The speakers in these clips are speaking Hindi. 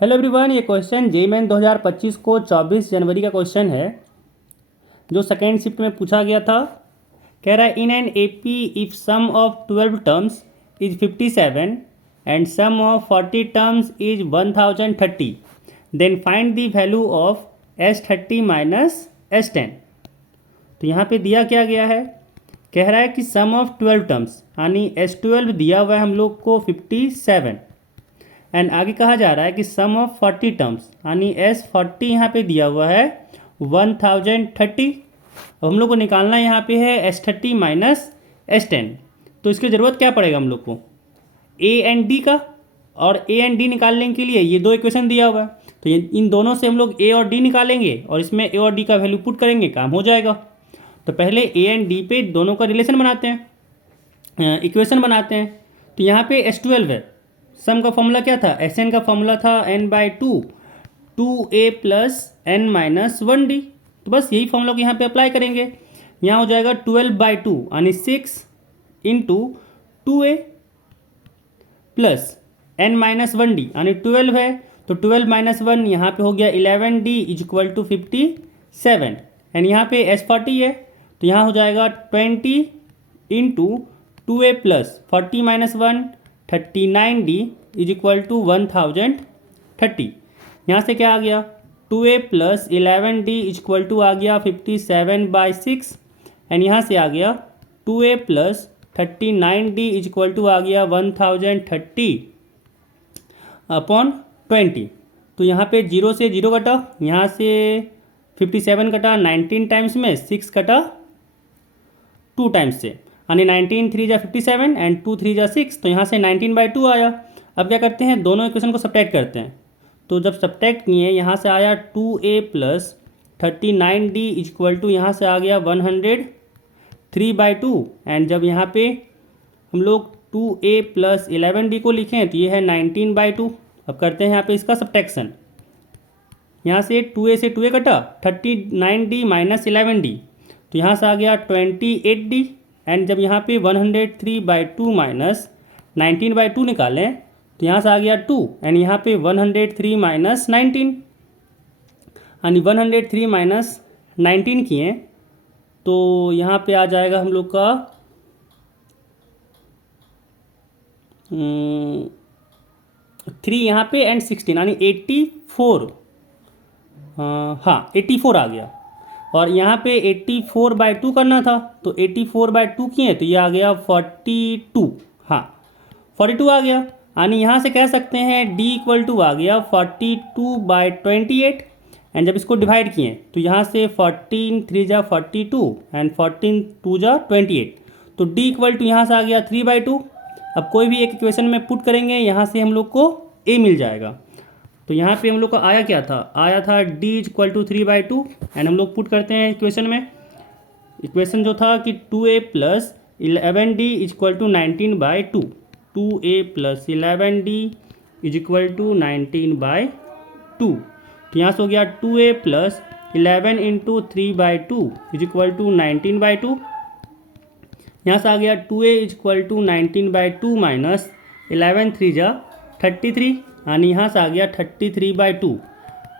हेलो एवरीवन, ये क्वेश्चन जेईई मेन 2025 को 24 जनवरी का क्वेश्चन है जो सेकेंड शिफ्ट में पूछा गया था। कह रहा है in an AP if sum of 12 terms is 57 and sum of 40 terms is 1030 then find the value of S30 minus S10। तो यहाँ पे दिया क्या गया है, कह रहा है कि सम ऑफ 12 टर्म्स यानी S12 दिया हुआ है हम लोग को 57 एंड आगे कहा जा रहा है कि सम ऑफ 40 टर्म्स यानी S40 यहाँ पे दिया हुआ है 1030। अब हम लोग को निकालना यहाँ पे है S30 माइनस S10। तो इसकी ज़रूरत क्या पड़ेगा हम लोग को, A एंड D का, और A एंड D निकालने के लिए ये दो इक्वेशन दिया हुआ है तो ये इन दोनों से हम लोग A और D निकालेंगे और इसमें A और D का वैल्यू पुट करेंगे, काम हो जाएगा। तो पहले A एंड D पे दोनों का रिलेशन बनाते हैं, इक्वेशन बनाते हैं। तो यहाँ पे S12 है, सम का फॉर्मूला क्या था, Sn का फॉर्मूला था n/2 2a plus n minus 1d। तो बस यही फॉर्मूला को यहाँ पे अप्लाई करेंगे। यहाँ हो जाएगा 12/2 यानी 6 into 2a plus n minus 1d यानी 12 है तो 12 माइनस 1 यहाँ पे हो गया 11d is equal to 57 and यहाँ पे S40 है तो यहाँ हो जाएगा 20 into 2a plus 40 minus 1 39d is equal to 1030। यहाँ से क्या आ गया 2a plus 11d is equal to आ गया 57/6 एंड यहाँ से आ गया 2a plus 39d is equal to आ गया 1030 अपॉन 20। तो यहाँ पे 0 से 0 कटा, यहाँ से 57 कटा 19 टाइम्स में, 6 कटा 2 टाइम्स से यानी 19 3 जा 57 एंड 2 3 जा 6 तो यहाँ से 19/2 आया। अब क्या करते हैं, दोनों इक्वेशन को सब्ट्रैक्ट करते हैं। तो जब सब्ट्रैक्ट किए यहाँ से आया 2a plus 39d is equal to यहाँ से आ गया 103/2 एंड जब यहाँ पे हम लोग 2a प्लस 11d को लिखें तो ये है 19/2। अब करते हैं यहाँ पे इसका सब्ट्रैक्शन। यहाँ से 2a से 2a कटा 39d माइनस 11d तो यहाँ से आ गया 28d एंड जब यहाँ पे 103/2 माइनस 19/2 निकालें तो यहाँ से आ गया 2 एंड यहाँ पे 103 माइनस 19 यानी 103 माइनस 19 किए तो यहाँ पे आ जाएगा हम लोग का 3 यहाँ पे एंड 16 यानी 84। हाँ 84 आ गया और यहाँ पे 84/2 करना था तो 84/2 किए तो ये आ गया 42। हाँ 42 आ गया यानी यहाँ से कह सकते हैं d इक्वल टू आ गया 42/28 एंड जब इसको डिवाइड किए तो यहाँ से 14 3 जा 42 एंड 14 2 जा 28 तो d इक्वल टू यहाँ से आ गया 3/2। अब कोई भी एक इक्वेशन में पुट करेंगे यहाँ से हम लोग को a मिल जाएगा। तो यहाँ पे हम लोग का आया क्या था, आया था d इक्वल टू 3/2 एंड हम लोग पुट करते हैं इक्वेशन में। इक्वेशन जो था कि 2a plus 11d is equal to 19/2 2a plus 11d is equal to 19/2। तो यहाँ से हो गया 2a plus 11 into 3/2 is equal to 19/2। यहाँ से आ गया 2a is equal to 19/2 minus 11 3 जा 33 यानी यहाँ से आ गया 33/2।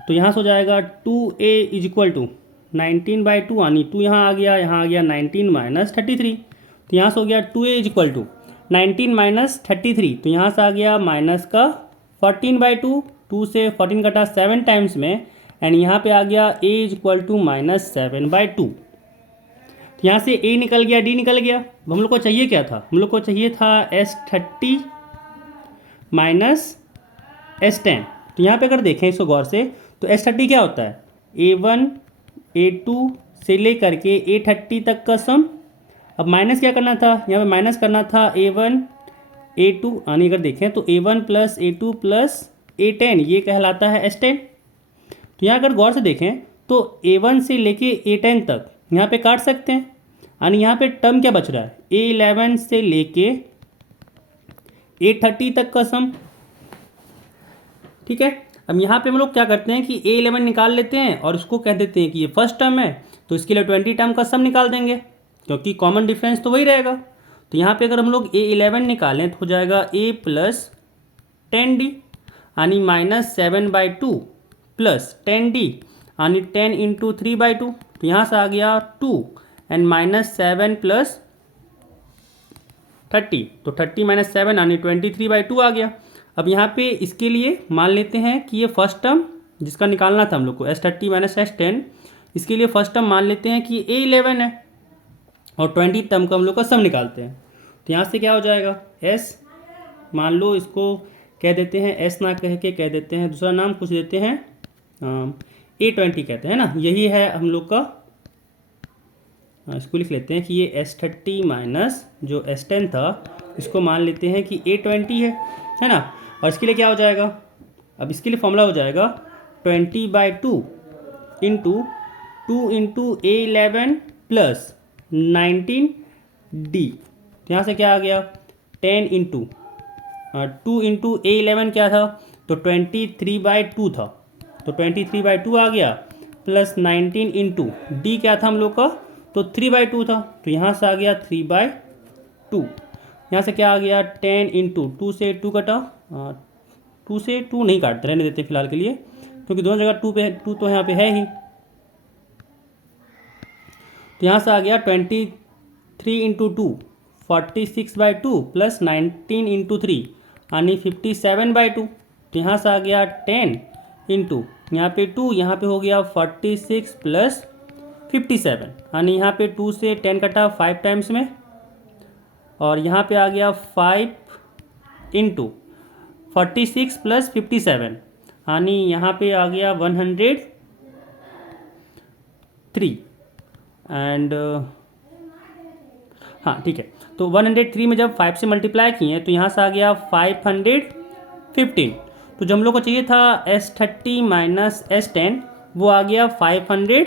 तो यहाँ से हो जाएगा 2a इज इक्वल टू 19/2 यानी 2 यहाँ आ गया 19 माइनस 33। तो यहाँ से हो गया 2a is equal to 19 minus 33 तो यहाँ से आ गया माइनस का 14/2 2 से 14 कटा 7 टाइम्स में एंड यहाँ पे आ गया a is equal to minus 7/2। तो यहाँ से a निकल गया, d निकल गया। अब हम लोग को चाहिए क्या था, हम लोग को चाहिए था S30 माइनस S10। तो यहाँ पे अगर देखें इसको गौर से तो S30 क्या होता है, A1 A2 से लेकर के A30 तक का सम। अब माइनस क्या करना था, यहाँ पे माइनस करना था A1 A2 यानी अगर देखें तो A1 plus A2 plus A10 ये कहलाता है S10। तो यहाँ अगर गौर से देखें तो A1 से लेके A10 तक यहाँ पे काट सकते हैं यानी यहाँ पे टर्म क्या बच रहा है, A11 से लेके A30 तक का सम। ठीक है, अब यहाँ पे हम लोग क्या करते हैं कि A11 निकाल लेते हैं और उसको कह देते हैं कि ये फर्स्ट टर्म है तो इसके लिए 20 टर्म का सम निकाल देंगे क्योंकि कॉमन डिफरेंस तो वही रहेगा। तो यहाँ पे अगर हम लोग A11 निकालें तो हो जाएगा a प्लस 10d आणि -7/2 प्लस 10D आणि 10 इंटू 3/2, तो यहाँ से आ गया 2 एंड -7 प्लस 30, तो 30 - 7 यानी 23/2 आ गया। अब यहाँ पे इसके लिए मान लेते हैं कि ये फर्स्ट टर्म जिसका निकालना था हम लोग को S30 - S10, इसके लिए फर्स्ट टर्म मान लेते हैं कि A11 है और 20 टर्म का हम लोग का सम निकालते हैं। तो यहाँ से क्या हो जाएगा, S मान लो इसको कह देते हैं, S ना कह के कह देते हैं दूसरा नाम कुछ देते हैं, A20 कहते हैं ना, यही है हम लोग का। इसको लिख लेते हैं कि ये S30 माइनस जो S10 था इसको मान लेते हैं कि A20 है ना। और इसके लिए क्या हो जाएगा, अब इसके लिए फॉर्मूला हो जाएगा 20/2 into 2 into A11 plus 19D। तो यहाँ से क्या आ गया 10 इंटू 2 इंटू A11 क्या था, तो 23/2 था, तो 23/2 आ गया प्लस 19 इंटू D क्या था हम लोग का, तो 3/2 था, तो यहाँ से आ गया 3/2। यहाँ से क्या आ गया 10 इंटू 2 से 2 कटा, 2 से 2 नहीं काटते, रहने देते फिलहाल के लिए, क्योंकि दोनों जगह 2 पे 2 तो यहाँ पे है ही। तो यहाँ से आ गया 23 इंटू 2 46/2 प्लस 19 इंटू 3 यानी 57/2। तो यहाँ से आ गया 10 इंटू यहाँ पे 2, यहाँ पे हो गया 46 प्लस 57 यानी यहाँ पे 2 से 10 कटा 5 टाइम्स में, और यहाँ पे आ गया 5 इंटू 46 प्लस 57 यानी यहाँ पे आ गया 103 एंड हाँ ठीक है। तो 103 में जब 5 से मल्टीप्लाई किए तो यहाँ से आ गया 515। तो जो हम लोग को चाहिए था S30 माइनस S10 वो आ गया 515।